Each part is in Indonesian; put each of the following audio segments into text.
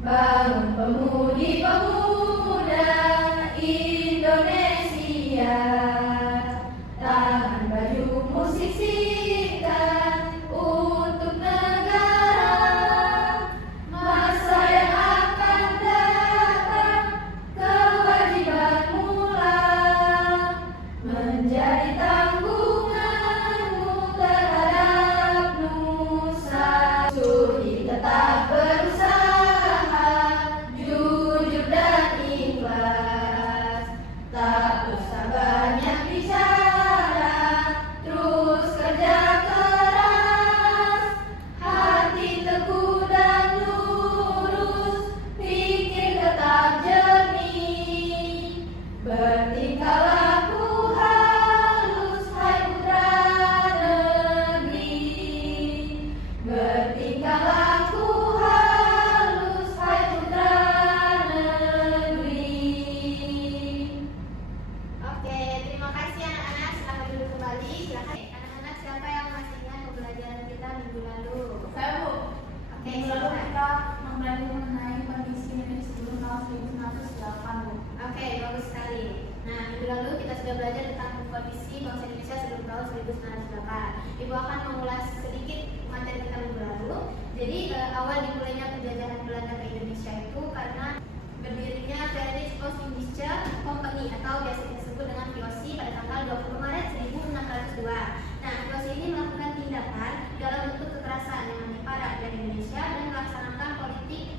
Bangun pemudi-pemuda Indonesia, tangan baju musik sikat untuk negara. Masa yang akan datang, kewajiban mula menjadi tanggunganmu terhadap nusa. Sudi tetap berusaha, jujur dan ikhlas. Tak usah banyak bicara, terus kerja keras. Hati teguh dan lurus, pikir tetap jernih. Bertingkah laku halus, hai putra negeri. Bertingkah laku halus, hai putra negeri. Oke, terima kasih anak-anak. Selamat duduk kembali. Silakan anak-anak, siapa yang masih ingat pembelajaran kita minggu lalu? Saya Bu. Oke, Lalu silakan. kita mempelajari mengenai kondisi Indonesia sebelum tahun 1908 Bu. Oke, bagus sekali. Nah, minggu lalu kita sudah belajar tentang kondisi bangsa Indonesia sebelum tahun 1908. Ibu akan mengulas sedikit materi kita minggu lalu. Jadi awal dimulainya penjajahan Belanda ke Indonesia itu karena berdirinya Verenigd Oost-Indische Company atau biasa disebut dengan VOC pada tanggal 20 Maret 1602. Nah, VOC ini melakukan tindakan dalam bentuk kekerasan yang menimpa rakyat Indonesia dan melaksanakan politik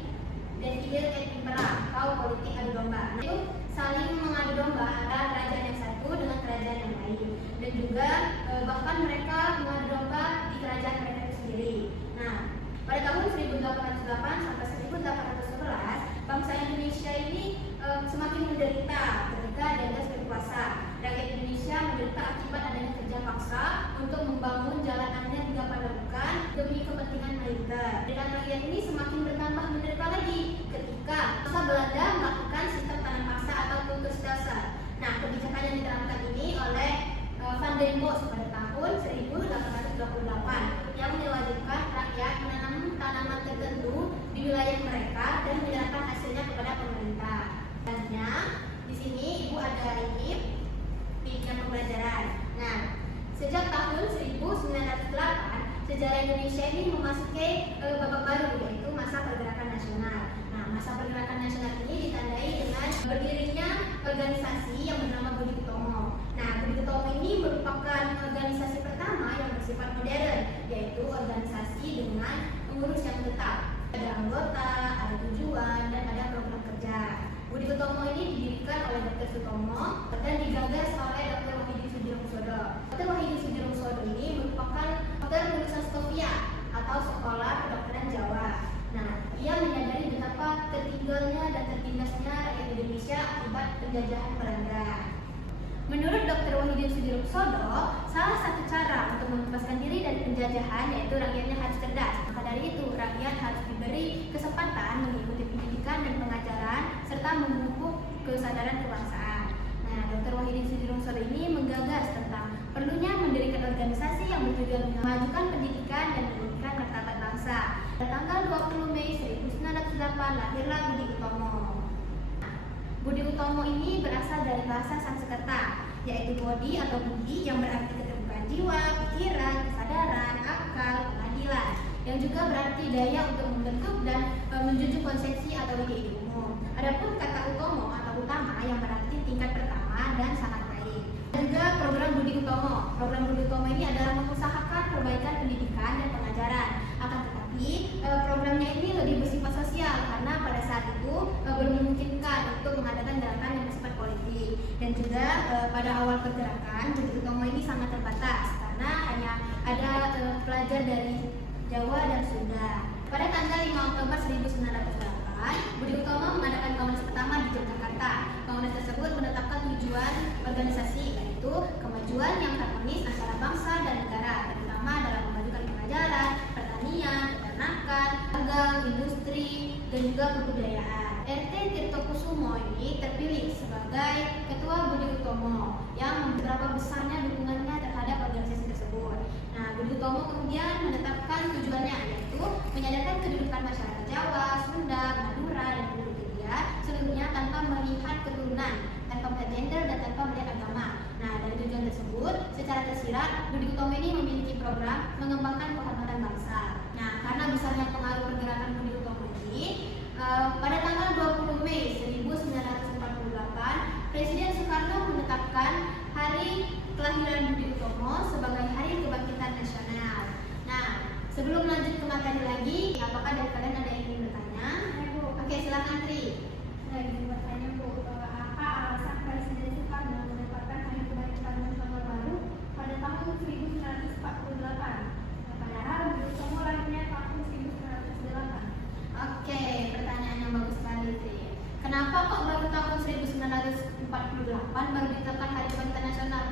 Divide et Impera atau politik adu domba. Nah, itu saling mengadu domba antara kerajaan yang satu dengan kerajaan yang lain, dan juga bahkan mereka mengadu domba di kerajaan mereka itu sendiri. Nah, pada tahun 1808 sampai 1811 bangsa Indonesia ini semakin menderita ketika dianggap berkuasa. Rakyat Indonesia menderita akibat adanya kerja paksa untuk membangun jalan aneh hingga Pandabukan demi kepentingan militer. Dan rakyat ini semakin bertambah menderita lagi ketika bangsa Belanda melakukan sistem tanam paksa atau kultus dasar. Nah, kebijakan yang diterapkan ini oleh Van den Bosch pada tahun 1828 yang mewajibkan rakyat menanam tanaman tertentu di wilayah mereka dan menyerahkan hasilnya kepada pemerintah. Selanjutnya, di sini Ibu ada ini pikiran pembelajaran. Nah, sejak tahun 1908 sejarah Indonesia ini memasuki babak baru, yaitu masa pergerakan nasional. Nah, masa pergerakan nasional ini ditandai dengan berdirinya organisasi yang bernama Budi Utomo. Nah, Budi Utomo ini merupakan organisasi pertama yang bersifat modern, yaitu organisasi dengan pengurus yang tetap. Ada anggota, ada tujuan, dan ada program kerja. Budi Utomo ini didirikan oleh Dr. Sutomo dan digagas oleh Dr. Wahidin Sudirohusodo. Dr. Wahidin Sudirohusodo ini merupakan dokter lulusan Stovia atau Sekolah Kedokteran Jawa. Nah, ia menyadari betapa tertinggalnya dan tertindasnya rakyat Indonesia akibat penjajahan Belanda. Menurut Dr. Wahidin Sudirohusodo, salah satu cara untuk membebaskan diri dari penjajahan yaitu rakyatnya harus cerdas. Maka dari itu, rakyat harus diberi kesempatan mengikuti pendidikan dan pengajaran serta memupuk kesadaran kebangsaan. Nah, Dr. Wahidin Sudirohusodo ini menggagas tentang perlunya mendirikan organisasi yang bertujuan memajukan pendidikan dan pendidikan martabat bangsa. Pada tanggal 20 Mei 1908 lahirlah Budi Utomo. Budi Utomo ini berasal dari bahasa Sanskerta, yaitu bodi atau budi yang berarti keterbukaan jiwa, pikiran, kesadaran, akal, pengadilan, yang juga berarti daya untuk membentuk dan menjunjung konsepsi atau ide umum. Adapun kata utomo atau utama yang berarti tingkat pertama dan sangat baik. Dan juga program Budi Utomo. Program Budi Utomo ini adalah mengusahakan perbaikan pendidikan dan pengajaran. Akan tetapi programnya ini lebih bersifat sosial karena pada saat itu belum memungkinkan untuk mengadakan gerakan yang bersifat politik. Dan juga pada awal pergerakan Budi Utomo ini sangat terbatas karena hanya ada pelajar dari Jawa dan Sunda. Pada tanggal 5 Oktober 1908, Budi Utomo mengadakan kongres pertama di Yogyakarta. Kongres tersebut menetapkan tujuan organisasi, yaitu kemajuan yang harmonis antara bangsa dan negara, terutama dalam memajukan pengajaran, pertanian, peternakan, dagang, industri, dan juga kebudayaan. RT Tirtokusumo ini terpilih sebagai Ketua Budi Utomo yang beberapa besarnya dukungannya terhadap organisasi tersebut. Nah, Budi Utomo kemudian menetapkan tujuannya, yaitu menyadarkan kedudukan masyarakat Jawa, Sunda, Madura, dan penduduk India seluruhnya tanpa melihat keturunan, tanpa melihat gender, dan tanpa melihat agama. Nah, dari tujuan tersebut, secara tersirat, Budi Utomo ini memiliki program mengembangkan kehormatan bangsa. Nah, karena besarnya pengaruh pergerakan Budi Utomo ini, pada tanggal 20 Mei 1948, Presiden Soekarno menetapkan hari kelahiran Budi Utomo sebagai Hari Kebangkitan Nasional. Nah, sebelum lanjut ke materi lagi, apakah dari kalian ada yang ingin bertanya? Oke, silakan Tri. Saya ingin bertanya Bu, apa alasan Presiden Soekarno menetapkan Hari Kebangkitan Nasional baru pada tahun 1948? Padahal Budi Utomo lahirnya tahun 1908. Oke, pertanyaan yang bagus sekali Tri. Kenapa kok baru tahun 1948 baru ditetapkan Hari Kebangkitan Nasional?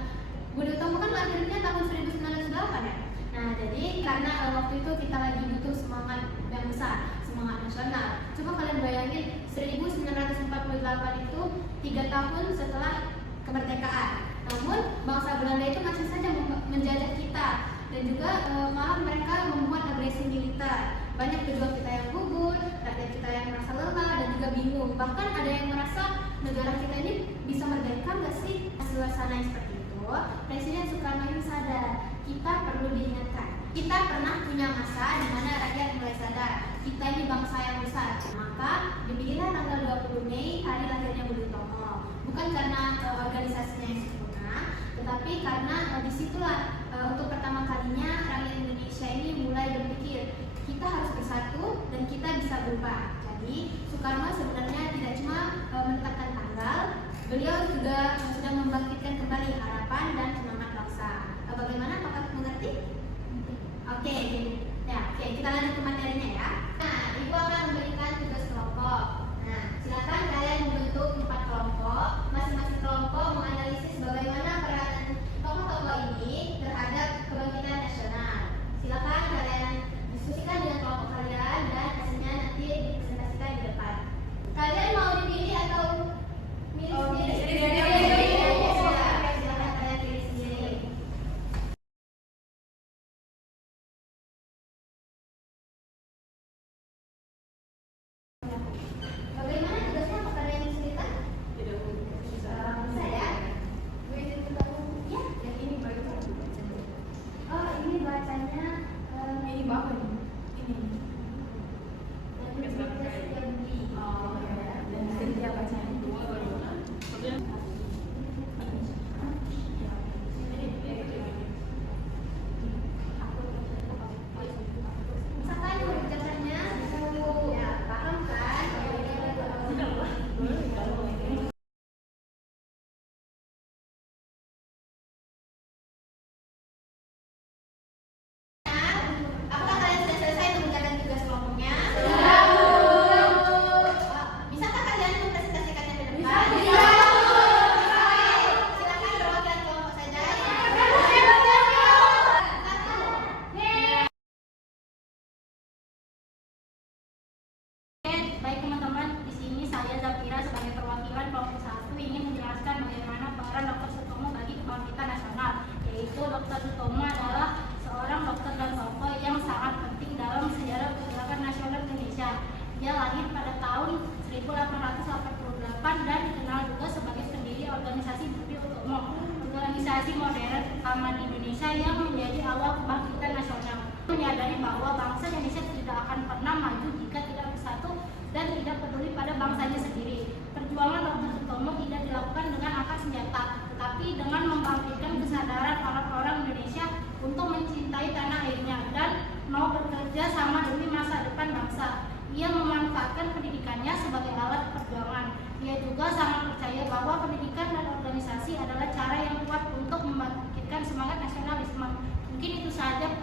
Budi Utomo kan lahirnya tahun 1908 ya? Nah, jadi karena waktu itu kita lagi butuh semangat yang besar, semangat nasional. Coba kalian bayangin 1948 itu 3 tahun setelah kemerdekaan. Namun bangsa Belanda itu masih saja menjajah kita dan juga malah mereka membuat agresi militer. Banyak pejuang kita yang gugur, rakyat kita yang merasa lelah dan juga bingung. Bahkan ada yang merasa negara kita ini bisa merdeka nggak sih? Suasana yang seperti itu, Presiden Soekarno ini sadar kita perlu diingatkan. Kita pernah punya masa di mana rakyat mulai sadar kita ini bangsa yang besar. Maka dipilihlah tanggal 20 Mei hari lahirnya Budi Utomo. Bukan karena organisasinya yang sempurna, tetapi karena disitulah untuk pertama kalinya rakyat Indonesia ini mulai berpikir kita harus bersatu dan kita bisa berubah. Jadi Soekarno sebenarnya tidak cuma menetapkan tanggal, beliau juga sudah membangkitkan kembali harapan dan semangat bangsa. Bagaimana, apakah mengerti? Oke, ya, oke, kita lanjut ke materinya ya. Nah, Ibu akan memberikan tugas kelompok. Nah, silakan kalian membentuk 4 kelompok. Masing-masing kelompok menganalisis bagaimana peranan tokoh-tokoh ini terhadap kebangkitan nasional. Silakan kalian diskusikan dengan kelompok kalian dan hasilnya nanti dipresentasikan di depan. Kalian mau dipilih atau milih sendiri? Silakan kalian pilih sendiri. Bagaimana tugasnya? Apakah ada yang kesulitan? Bisa ya? Ya, yang ini baru. Oh, ini bacanya Ini bapak nih. Ini. Oh, ya. Dan setiap bacaan itu Misalkan pembicaranya, ya paham kan? Apakah kalian sudah selesai mengerjakan tugas kelompoknya? Bisakah kalian mempresentasikannya ke depan? Bisa. Silakan perwakilan kelompok saja. Baik teman-teman, di sini saya Zafira sebagai perwakilan kelompok 1 ingin menjelaskan bagaimana peran Dr. Sutomo bagi kebangkitan nasional, yaitu Dr. Sutomo adalah seorang dokter dan tokoh yang sangat penting dalam sejarah pergerakan nasional Indonesia. Dia lahir pada tahun 1888 dan dikenal juga sebagai pendiri organisasi Budi Utomo, organisasi modern pertama di Indonesia yang menjadi awal kebangkitan nasional. Menyadari bahwa bangsa Indonesia tidak akan pernah maju jika tidak bersatu dan tidak peduli pada bangsanya sendiri. Perjuangan Dr. Sutomo tidak dilakukan dengan angkat senjata, tetapi dengan membangkitkan kesadaran orang-orang Indonesia untuk mencintai tanah airnya dan mau bekerja sama demi masa depan bangsa. Ia memanfaatkan pendidikannya sebagai alat perjuangan. Ia juga sangat percaya bahwa pendidikan dan organisasi adalah cara yang kuat untuk membangkitkan semangat nasionalisme. Mungkin itu saja